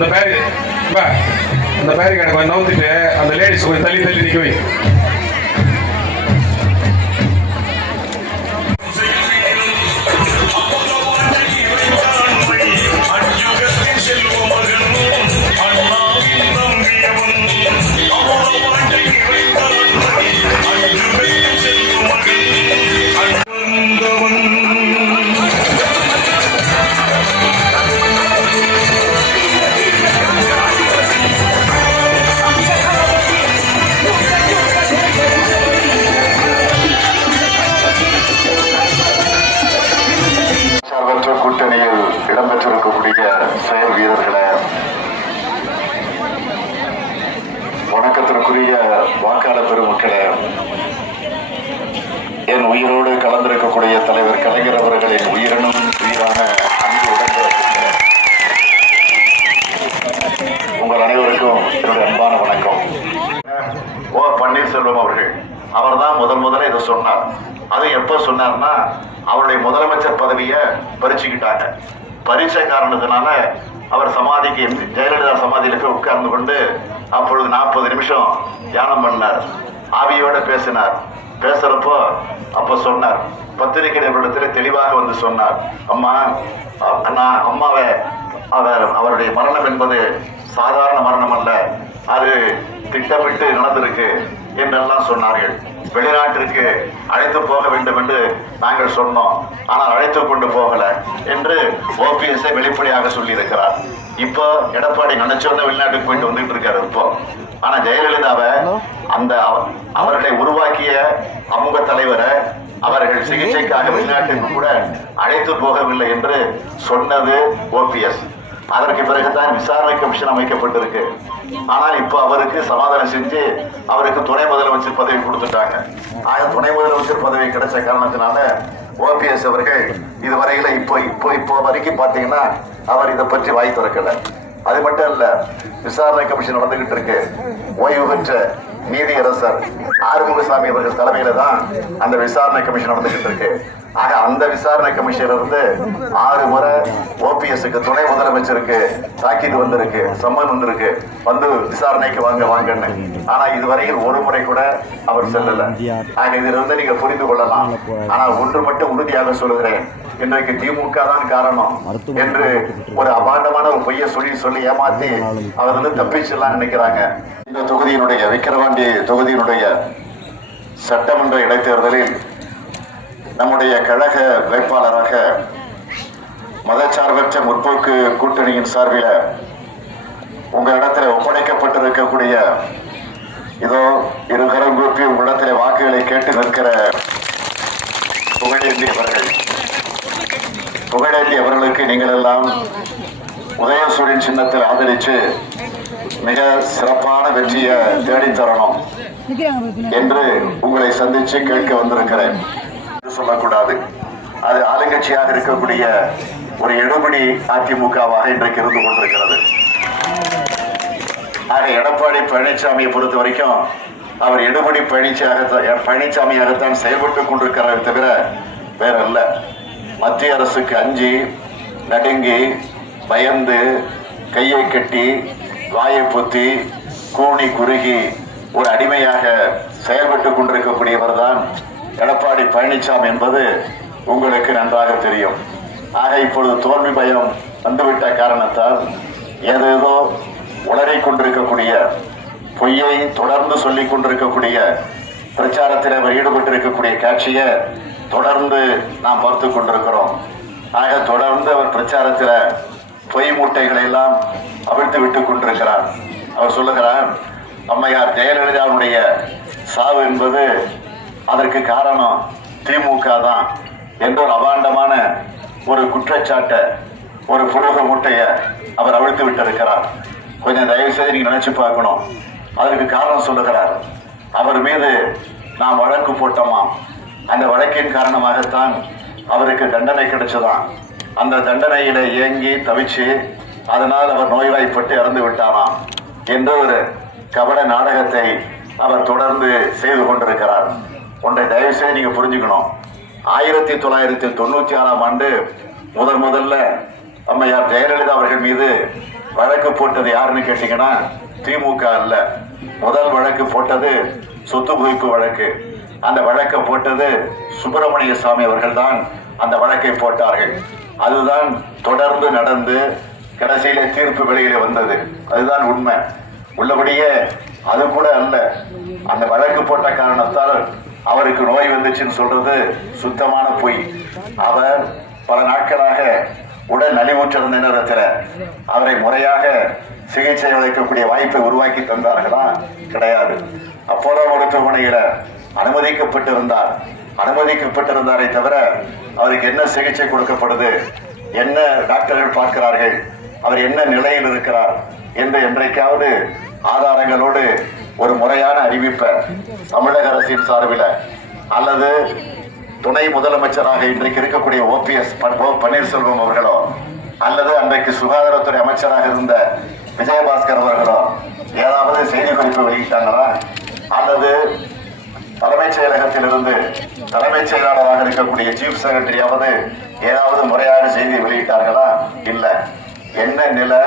அந்த பேரி அந்த பேரி கடை கொஞ்சம் அந்த லேடிஸ் கொஞ்சம் தள்ளி தள்ளி நிற்க வை. உயிரோடு கலந்திருக்கக்கூடிய தலைவர் கலைஞர் அவர்களின் உயிரினும் உயிரான அன்பு உங்கள் அனைவருக்கும் என்னுடைய அன்பான வணக்கம். ஓ பன்னீர்செல்வம் அவர்கள். அவர் தான் முதல் முதல்ல இதை சொன்னார். அது எப்ப சொன்னார்னா அவருடைய முதலமைச்சர் பதவியை பறிச்சுக்கிட்டாங்க. பறிச்ச காரணத்தினால அவர் சமாதிக்கு ஜெயலலிதா சமாதியில போய் உட்கார்ந்து கொண்டு அப்பொழுது நாற்பது நிமிஷம் தியானம் பண்ணார். ஆவியோட பேசினார். பேசுறப்போ அப்ப சொன்னார். பத்திரிகை நிபுணத்தில் தெளிவாக வந்து சொன்னார். அம்மா அ- நான் அம்மாவை அவர் அவருடைய மரணம் என்பது சாதாரண மரணம் அல்ல. அது திட்டமிட்டு நடந்திருக்கு என்றெல்லாம் சொன்னார்கள். வெளிநாட்டிற்கு அழைத்து போக வேண்டும் என்று நாங்கள் சொன்னோம். ஆனால் அழைத்து கொண்டு போகல என்று ஓபிஎஸ் வெளிப்படையாக சொல்லியிருக்கிறார். இப்போ எடப்பாடி நினைச்சோன்னு வெளிநாட்டுக்கு போயிட்டு வந்துட்டு இருக்காரு இப்போ. ஆனா ஜெயலலிதாவை அந்த அவ- அவர்களை உருவாக்கிய அமுக தலைவரை அவர்கள் சிகிச்சைக்காக வெளிநாட்டுக்கு கூட அழைத்து போகவில்லை என்று சொன்னது ஓபிஎஸ் அதற்கு பிறகுதான் விசாரணை கமிஷன் அமைக்கப்பட்டிருக்கு. ஆனால் இப்ப அவருக்கு சமாதானம் செஞ்சு அவருக்கு துணை முதலமைச்சர் பதவி கொடுத்துட்டாங்க. ஆக துணை முதலமைச்சர் பதவி கிடைச்ச காரணத்தினால ஓபிஎஸ் அவர்கள் இதுவரையில இப்போ இப்போ இப்போ வரைக்கும் பாத்தீங்கன்னா அவர் இதை பற்றி வாய் திறக்கல. அது மட்டும் இல்ல விசாரணை கமிஷன் நடந்துகிட்டு இருக்கு. ஓய்வு பெற்ற நீதியரசர் ஆறுமுகசாமி அவர்கள் தலைமையில தான் அந்த விசாரணை கமிஷன் நடந்துகிட்டு இருக்கு. ஆக அந்த விசாரணை கமிஷன்ல இருந்து ஆறு முறை ஓபிஎஸ்க்கு துணை முதலமைச்சருக்கு தாக்கீது வந்திருக்கு சம்மன் வந்திருக்கு. வந்து விசாரணைக்கு வாங்க வாங்கன்னு. ஆனா இதுவரையில் ஒரு முறை கூட அவர் செல்லல. ஆக இதிலிருந்து நீங்க புரிந்து கொள்ளலாம். ஆனால் ஒன்று மட்டும் உறுதியாக சொல்லுகிறேன். இன்றைக்கு திமுக தான் காரணம் என்று ஒரு அபாண்டமான ஒரு பொய்ய சொல்லி சொல்லி ஏமாத்தி அவர் வந்து தப்பிச்சிடலாம் நினைக்கிறாங்க. இந்த தொகுதியினுடைய விக்கிரவாண்டி தொகுதியினுடைய சட்டமன்ற இடைத்தேர்தலில் நம்முடைய கழக வேட்பாளராக மதச்சார்பற்ற முற்போக்கு கூட்டணியின் சார்பில் உங்களிடத்தில் ஒப்படைக்கப்பட்டிருக்கக்கூடிய இதோ இருகரம் கூப்பி உங்களிடத்தில் வாக்குகளை கேட்டு நிற்கிற புகழேந்தி அவர்கள் புகழேந்தி அவர்களுக்கு நீங்கள் எல்லாம் உதயசூரியன் சின்னத்தில் ஆதரித்து மிக சிறப்பான வெற்றியை தேடித் தரணும் என்று உங்களை சந்திச்சு கேட்க வந்திருக்கிறேன். சொல்லக்கூடாது. அது ஆளுங்கட்சியாக இருக்கக்கூடிய ஒரு எடுபடி அதிமுகவாக இன்றைக்கு இருந்து கொண்டிருக்கிறது. ஆக எடப்பாடி பழனிசாமியை பொறுத்த வரைக்கும் அவர் எடுபடி பழனிசாக பழனிசாமியாகத்தான் செயல்பட்டுக் கொண்டிருக்கிறார் தவிர வேற அல்ல மத்திய அரசுக்கு அஞ்சி நடுங்கி பயந்து கையை கட்டி வாயை பொத்தி கூனி குறுகி ஒரு அடிமையாக செயல்பட்டுக் கொண்டிருக்கக்கூடியவர் தான் எடப்பாடி பழனிசாமி என்பது உங்களுக்கு நன்றாக தெரியும். ஆக இப்பொழுது தோல்வி பயம் வந்துவிட்ட காரணத்தால் ஏதேதோ உளறி கொண்டிருக்கக்கூடிய பொய்யை தொடர்ந்து சொல்லிக் கொண்டிருக்கக்கூடிய பிரச்சாரத்தில் அவர் ஈடுபட்டிருக்கக்கூடிய காட்சியை தொடர்ந்து நாம் பார்த்து கொண்டிருக்கிறோம். ஆக தொடர்ந்து அவர் பிரச்சாரத்தில் பொய் மூட்டைகளை எல்லாம் அவிழ்த்து விட்டு கொண்டிருக்கிறார். அவர் சொல்லுகிறார் அம்மையார் ஜெயலலிதாவுடைய சாவு என்பது அதற்கு காரணம் திமுக தான் என்ற ஒரு அபாண்டமான ஒரு குற்றச்சாட்டை ஒரு புரோக மூட்டையை அவர் அவிழ்த்து விட்டிருக்கிறார். கொஞ்சம் தயவு செய்து நீங்க நினைச்சு பார்க்கணும். அதற்கு காரணம் சொல்லுகிறார். அவர் மீது நாம் வழக்கு போட்டோமாம் அந்த வழக்கின் காரணமாகத்தான் அவருக்கு தண்டனை கிடைச்சதாம். அந்த தண்டனையில இயங்கி தவிச்சு அதனால் அவர் நோய்வாய்ப்பட்டு இறந்து விட்டாராம் என்ற ஒரு கபட நாடகத்தை அவர் தொடர்ந்து செய்து கொண்டிருக்கிறார். ஒன்றை தயவுசெய்து நீங்கள் நீங்க புரிஞ்சுக்கணும். ஆயிரத்தி தொள்ளாயிரத்தி தொண்ணூத்தி ஆறாம் ஆண்டு முதல் முதல்ல அம்மையார் ஜெயலலிதா அவர்கள் மீது வழக்கு போட்டது யாருன்னு கேட்டீங்கன்னா திமுக அல்ல. முதல் வழக்கு போட்டது சொத்து குவிப்பு வழக்கு. அந்த வழக்கை போட்டது சுப்பிரமணிய சாமி அவர்கள் தான் அந்த வழக்கை போட்டார்கள். அதுதான் தொடர்ந்து நடந்து கடைசியில தீர்ப்பு வெளியில வந்தது. அதுதான் உண்மை. உள்ளபடியே அது கூட அல்ல. அந்த வழக்கு போட்ட காரணத்தால் அவருக்கு நோய் வந்துச்சுன்னு சொல்றது சுத்தமான பொய். அவர் பல நாட்களாக உடல் நலிவுற்றிருந்த நேரத்தில் அவரை முறையாக சிகிச்சை அளிக்கக்கூடிய வாய்ப்பை உருவாக்கி தந்தார்களா? கிடையாது. அப்போலோ மருத்துவமனையில் அனுமதிக்கப்பட்டிருந்தார் அனுமதிக்கப்பட்டிருந்தாரே தவிர அவருக்கு என்ன சிகிச்சை கொடுக்கப்படுது? என்ன டாக்டர்கள் பார்க்கிறார்கள்? அவர் என்ன நிலையில் இருக்கிறார்? என்று என்றைக்காவது ஆதாரங்களோடு ஒரு முறையான அறிவிப்பை தமிழக அரசின் சார்பில் அல்லது துணை முதலமைச்சராக இன்றைக்கு இருக்கக்கூடிய ஓபிஎஸ் பன்னீர்செல்வம் அவர்களோ அல்லது அன்றைக்கு சுகாதாரத்துறை அமைச்சராக இருந்த விஜயபாஸ்கர் அவர்களோ ஏதாவது செய்தி குறிப்பு வெளியிட்டாங்களா? அல்லது தலைமைச் செயலகத்திலிருந்து தலைமைச் செயலாளராக இருக்கக்கூடிய சீஃப் செக்ரட்டரியாவது ஏதாவது முறையான செய்தி வெளியிட்டார்களா? இல்லை. என்ன நிலை